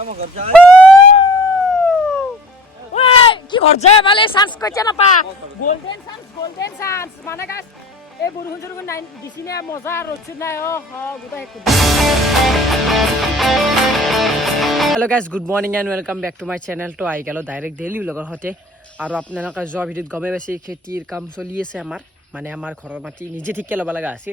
আমার ঘর যায় ওই কি ঘর যায় বলে চান্স কইছে না পা গোল্ডেন চান্স মানে গাছ এই বরুণ জরুণ নাই দিছিনে মজা রচ্ছে নাই ও গোটা একটু hello guys good morning and welcome back to my channel तो आई गलो डायरेक्ट डेली व्लगर हते और आपनका जोर भिडिओत गमे बेसी खेतीर काम चलि আছে আমাৰ মানে আমাৰ ঘৰৰ মাটি নিজে ঠিকে লবা লাগা আছে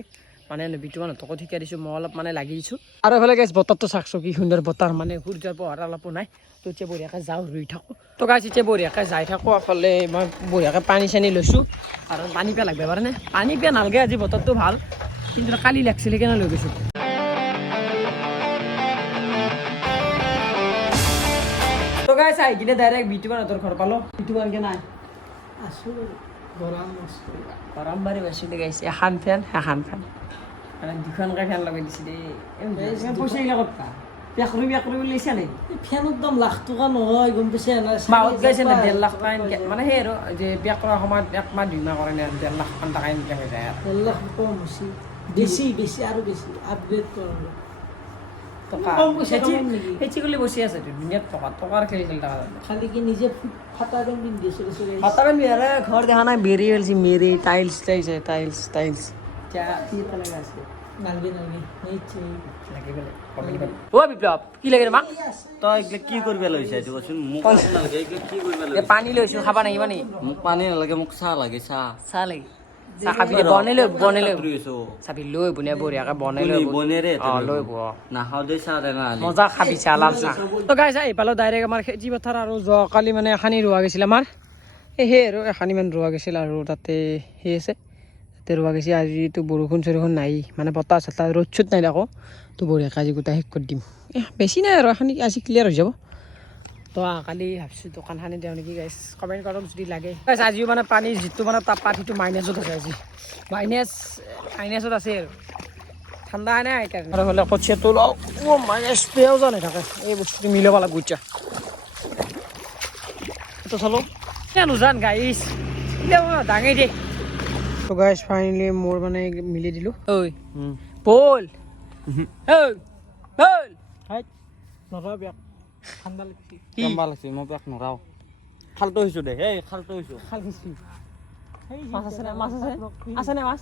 মানে বিটুমান তক ঠিকা দিছো মই অলপ মানে লাগি দিছো আৰু এফালে গাইস বতৰটো চাকছো কি সুন্দৰ বতৰ মানে সূৰ্যৰ পোহৰ অলপ নাই তো এতিয়া বঢ়িয়াকৈ যাওঁ ৰুই থাকো তো গাইস এতিয়া বঢ়িয়াকৈ যাই থাকো এফালে মই বঢ়িয়াকৈ পানী চানি লৈছো আৰু পানী পে লাগবে পাৰে না পানী পে নালগে আজি বতৰটো ভাল কিন্তু কালি লাগছিল কেনে লৈ গৈছো তো গাইস আই গিলে ডাইরেক্ট বিটুমান তোর ঘর পালো বিটুমান কে নাই আসু গরম বারে বেশি গাইছে এখন ফ্যান মানে দুখন কা ফ্যান লাগাই দিছি দে এম পয়সা ইলা কত পেকরি লৈছা নে ফ্যানের দাম লাখ টাকা নহয় গম পাইছে না মাউত গাইছে না 1.5 লাখ টাকা মানে হে যে পেকরা সময়ত এক মাহ দুই মাহ করে না 1.5 লাখ টাকা ইনকাম হয়ে যায় 1 লাখ কম বেশি বেশি আর বেশি আপগ্রেড করব টাকা হেচিগুলি বসি আছে দুনিয়াত টাকার খেলি টাকা খালি কি নিজে ফাটা দেন দিন দিছে ফাটা মেরে ঘর দেখা নাই বেরি হলছি মেরি টাইলস যা কি তলে আছে নালগে নেইছে লাগে বলে কমেন্ট কর ও বিপ্লব কি লাগে রে মা তো এগুলো কি করবে লইছে তো কইছুন মুখ নালগে এগুলো কি করবে এ লইছে পানি লইছো খাবা নাই বানি মুখ পানি নালগে মুখ চা লাগে চা চা লাগে চা খাবি বনেলে চাবি লৈ বুনে বঢ়িয়াকে বনাই বনেৰে লৈ না হাও দে চা ৰে না মজা খাবি চা লাভ চা তো গাইছ এইফালে ডাইৰেক্ট আমাৰ খেতি পথাৰ আৰু কালি মানে এখানি ৰোৱা গৈছিল আমাৰ সেই আৰু এখানি মান ৰোৱা গৈছিল আৰু তাতে সেই আছে তাতে ৰোৱা গৈছে আজিতো বৰষুণ নাই মানে বতাহ চতাহ ৰ'দ চুত নাই আকৌ তো বঢ়িয়াকৈ আজি গোটাই শেষ কৰি দিম বেছি নাই আৰু এখানি আজি ক্লিয়াৰ হৈ যাব তো কালি ভাবিছোঁ দোকান খানি দিওঁ নেকি গাইছ কমেণ্ট কৰক যদি লাগে গাইছ আজিও মানে পানী যিটো মানে তাপমাত্ৰা সেইটো মাইনাছত আছে আজি মাইনাছত আছে আৰু ঠাণ্ডা নাই সেইকাৰণে আৰু হ'লে কঠিয়াটো মাইনাছ পেয়াও যোৱা নাথাকে এই বস্তুটো মিলাব লাগিব এতিয়া তো চলো নোজান গাইছ ডাঙে দে তো গাইছ ফাইনেলি মোৰ মানে মিলি দিলোঁ ঐ বল নৰা বেয়া ঠাণ্ডা লাগছি ঠাণ্ডা লাগছি মই পেক নৰাও খালটো হইছো দে এই খালটো হইছো খাল খাইছি মাছ আছে না আছে না মাছ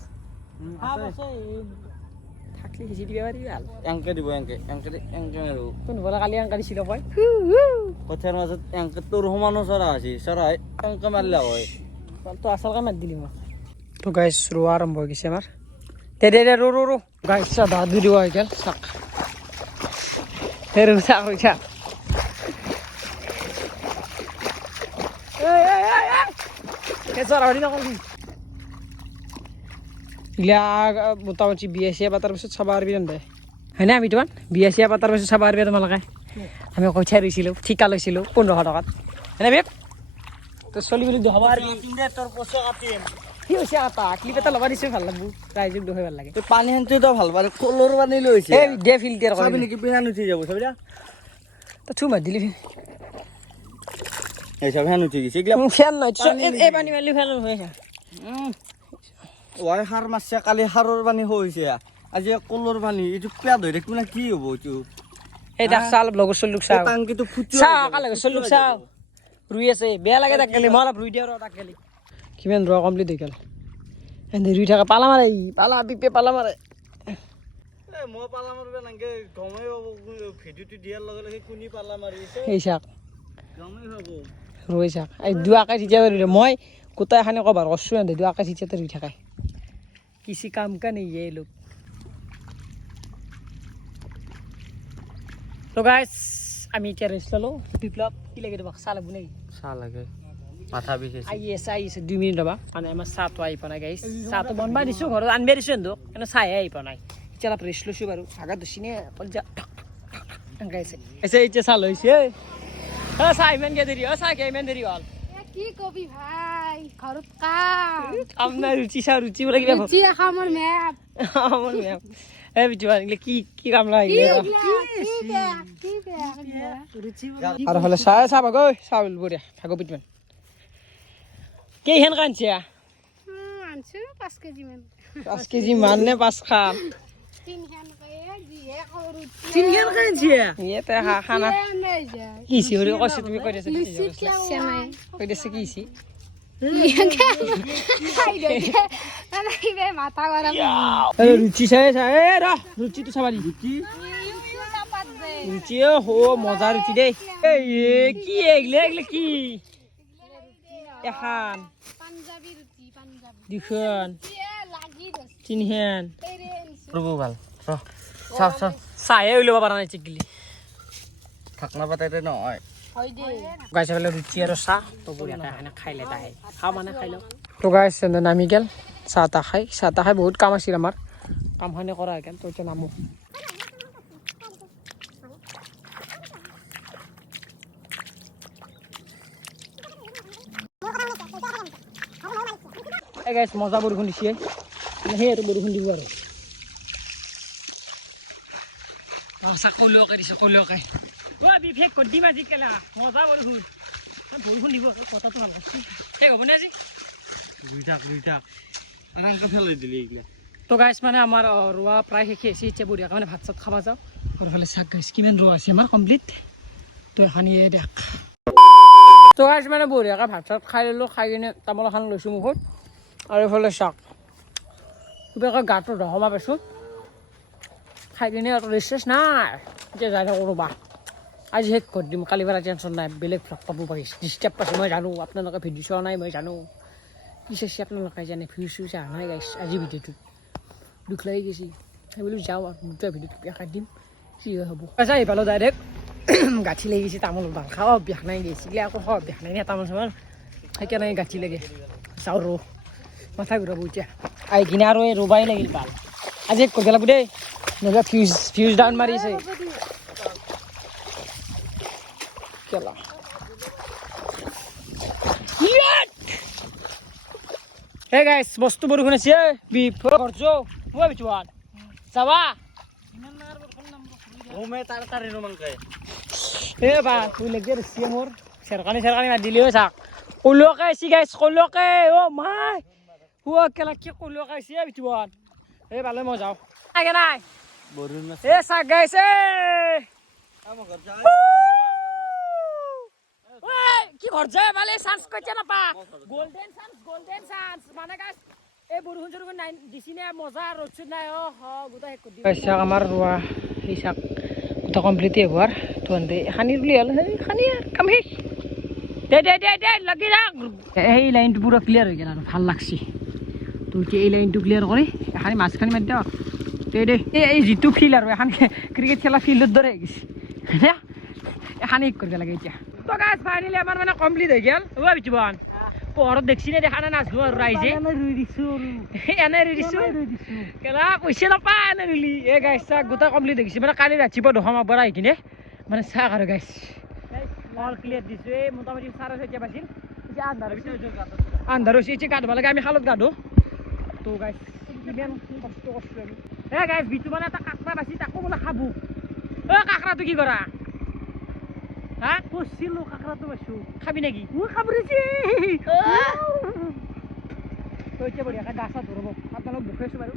থাকলে সিঁচি দিব পাৰি ভাল এংকে দিব এংকে আৰু কোন বলা কালি আংকা দিছিল কয় পথাৰ মাজত এংকে তোৰ সমানো চৰা আছে চৰা এংকে মাৰিলে হয় তো আচলকে মাৰি দিলি মই তো গাইছ ৰোৱা আৰম্ভ হৈ গৈছে আমাৰ দে ৰো গাইছ চা দাদু দিব হৈ গ'ল চাক ৰো চা মোটামুটি বিয়া চিয়া পাতাৰ পিছত চাব পাৰিবি দে হয় না আমি তোমাৰ বিয়া চিয়া পাতাৰ পিছত চাব পাৰিবি তোমালোকে আমি কঠিয়া ৰুইছিলোঁ ঠিকা লৈছিলোঁ 1500 টকাত হয়নে বেব তো চলি বুলি দেখাব তোৰ পইচা কাটিম কি হৈছে আটা ক্লিপ এটা ল'বা দিছোঁ ভাল লাগব ৰাইজক দেখাই ভাল লাগে পানী হেনটো ভাল পাৰে কলৰ পানী লৈছে এই দে ফিল্টাৰ চাবি নেকি পেহান উঠি যাব চাবি তো চুমা মাৰি দিলি এই সব হেন উঠি গৈছে এগুলা ফেন নাই এই পানী মাৰিলি ফেন হৈ ওয়াই সাৰ মাৰছে কালি সাৰৰ পানী হৈছে আজি কলৰ পানী এইটো পেয়া ধৰি থাকিব না কি হ'ব এইটো এই দেখ চাল ব্লগৰ চলুক চাও টাংকিটো ফুটি চাও কালে চলুক চাও ৰুই আছে বেয়া লাগে তাক গেলি মই অলপ ৰুই দিওঁ তাক গেলি কিমান ৰ কমপ্লিট হৈ গ'ল এনে ৰুই থকা পালা মাৰে পিপে পালা মাৰে এ মই পালা মাৰিব নাগে গমে ভিডিওটো দিয়াৰ লগে লগে কোনি পালা মাৰিছে এই চাক গমে হ'ব ৰুই চাক এই দুৱাকে তেতিয়া ৰুই মই কোটা এখানে কভাৰ কৰছোঁ এনে দুৱাকে তেতিয়া ৰুই থাকে किसी काम का नहीं ये लोग तो गाइस আমি এতিয়া ৰেষ্ট ললো বিপ্লৱ কি লাগে তোমাক চাহ লাগব নেকি চাহ লাগে মাথা বিষাইছে আইছে 2 মিনিট ৰবা মানে আমাৰ চাহটো আহি পোৱা নাই গাইছ চাহটো বনবা দিছোঁ ঘৰত আনবা দিছোঁ কিন্তু কিন্তু চাহে আহি পোৱা নাই এতিয়া অলপ ৰেষ্ট লৈছোঁ বাৰু আগত দছিনে পঞ্জা গাইছে এতিয়া চাহ লৈছে চাহ ইমান কে দেৰি চাহ কে ইমান দেৰি হ'ল কি কবি ভাই ঘৰত কাম নাই ৰুচি চাহ ৰুচি বোলে কিবা ৰুচি আমার মেপ আমার মেপ এই বিটুয়া এগুলো কি কাম লাগে আর হলে চাহ গৈ চাউল বঢ়িয়া থাকো বিটুয়া কেইহেন কানছে আনছো 5 কেজি মান 5 কেজি মান নে 5 খান 3 খান কয়ে দিয়ে চিংগেল কাঞ্চি ইয়াতে খানা কি সি হৰি কৈছে তুমি কৈ দিছা কৈ দিছে কি সি মাথা গৰম ৰুচি চাই চাই ৰ ৰুচিটো চাবা দি ৰুচি হো মজা ৰুচি দেই এই কি এগলে এগলে কি এখন পাঞ্জাবি ৰুটি পাঞ্জাবি দুখন লাগি গেছে তিনিখন ৰ'ব ভাল ৰ চাহে উলিয়াব পৰা নাই চিকলি ঢাকনা পাতাইতে নহয় গাইছে বোলে ৰুচি আৰু চাহ তো বঢ়িয়াকৈ খানা খাই লে তাহে খাওঁ মানে খাই লওঁ তো গাইছে নামি গেল চাহ তাহ খাই বহুত কাম আছিল আমাৰ কামখিনি কৰা গেল তো এতিয়া নামো এই গাইছ মজা বৰষুণ দিছে সেই আৰু বৰষুণ দিব আৰু কলিয়াকৈ দিছে কলিয়াকৈ বিশেষ কৰি দিম আজি কেলা মজা বৰষুণ বৰষুণ দিব কথাটো ভাল লাগছে সেই হ'ব নে আজি দুইটা আৰামকৈ ফেলাই দিলি এইগিলা তো গাইছ মানে আমাৰ ৰোৱা প্ৰায় শেষে আছে এতিয়া বঢ়িয়াকৈ মানে ভাত চাত খাব যাওঁ আৰু ফালে চাক গাইছ কিমান ৰোৱা আছে আমাৰ কমপ্লিট তো এখন ইয়ে দেখ তো গাইছ মানে বঢ়িয়াকৈ ভাত চাত খাই ল'লোঁ খাই কিনে তামোল এখন লৈছোঁ মুখত আৰু এইফালে চাক কিবাকৈ গাটো ৰহমা পাইছোঁ খাই কিনে আৰু ৰেষ্ট নাই এতিয়া যাই থাকোঁ ৰ'বা আজি শেষ কৰি দিম কালি পৰা টেনশ্যন নাই বেলেগ ভ্লগ পাব পাৰিছে ডিষ্টাৰ্ব পাইছে মই জানো আপোনালোকে ভিডিঅ' চোৱা নাই মই জানো কি চাইছে আপোনালোকে জানে ভিউ চিউ চোৱা নাই গাইছ আজি ভিডিঅ'টোত দুখ লাগি গৈছে সেই বুলি যাওঁ আৰু দুটা ভিডিঅ'টো দেখাই দিম কি হ'ব আচ্ছা এইফালে ডাইৰেক্ট গাঁঠি লাগি গৈছে তামোল ভাল খাওঁ অভ্যাস নাই গৈছিলে আকৌ খাওঁ অভ্যাস নাই তামোল চামোল সেইকাৰণে গাঁঠি লাগে চাওঁ ৰ মাথা ঘূৰাব এতিয়া আহি কিনে আৰু এই ৰুবাই লাগিল ভাল আজি শেষ কৰিব লাগিব দেই নহ'লে ফিউজ ডাউন মাৰিছে কেলা হে গাইছ বস্তু বৰষুণ আছে বিফ কৰছো মই বিচৱান যাবা ওমে তাড়াতাড়ি ৰমানকে এ বা তুই লাগি ৰছি মোৰ চেৰকানি মাৰ দিলেও চাক কলুৱাকে আছি গাইছ কলুৱাকে অ মাই হুৱা কেলা কি কলুৱাকে আছি বিচৱান এই ভালে মই যাওঁ নাই নাই বৰষুণ এ চাক গাইছ আমাৰ ঘৰ যা কি ঘৰ যায় ভালে চান্স কইতে নাপা গোল্ডেন চান্স মানে গাইছ এই বৰষুণ চৰষুণ নাই দিছি নে মজা ৰ'দ নাই অ গোটা শেষ কৰি দিম চাক আমাৰ ৰোৱা সেই চাক গোটা কমপ্লিট হোৱাৰ তুহঁতে খানি বুলি হ'ল খানি আৰু কাম শেষ দে লাগি থাক এই লাইনটো পুৰা ক্লিয়াৰ হৈ গ'ল আৰু ভাল লাগছি তো এতিয়া এই লাইনটো ক্লিয়াৰ কৰি এখানি মাছখানি মাৰি দিয়ক দে এই যিটো ফিল্ড আৰু এখন ক্ৰিকেট খেলা ফিল্ডৰ দৰে হৈ গৈছে এখানি শেষ কৰিব লাগে এতিয়া তো গাইছ ফাইনেলি আমাৰ মানে কমপ্লিট হৈ গ'ল অ বিচৱান পোহৰত দেখছি নে দেখা না নাচলো আৰু ৰাইজে এনে ৰুই দিছো কেলা পইচা নাপা এনে ৰুলি এ গাইছ চাহ গোটা কমপ্লিট হৈ গৈছে মানে কালি ৰাতিপুৱা দশমাৰ পৰা আহি কিনে মানে চাহ আৰু গাইছ অল ক্লিয়াৰ দিছো এই মোটামুটি 6:30 বাজিল এতিয়া আন্ধাৰ হৈছে এতিয়া গা ধুব লাগে আমি খালত গা ধো তো গাইছ কিমান কষ্ট কৰিছো আমি এ গাইছ বিটু মানে এটা কাকৰা বাছি তাকো বোলে খাবো অ কাকৰাটো কি কৰা হা পছিলো কাকৰাটো বাছো খাবি নেকি ও খাবৰিছি তো এতিয়া বঢ়িয়াকৈ গা চা ধৰব আপোনালোক বুকে আছো বাৰু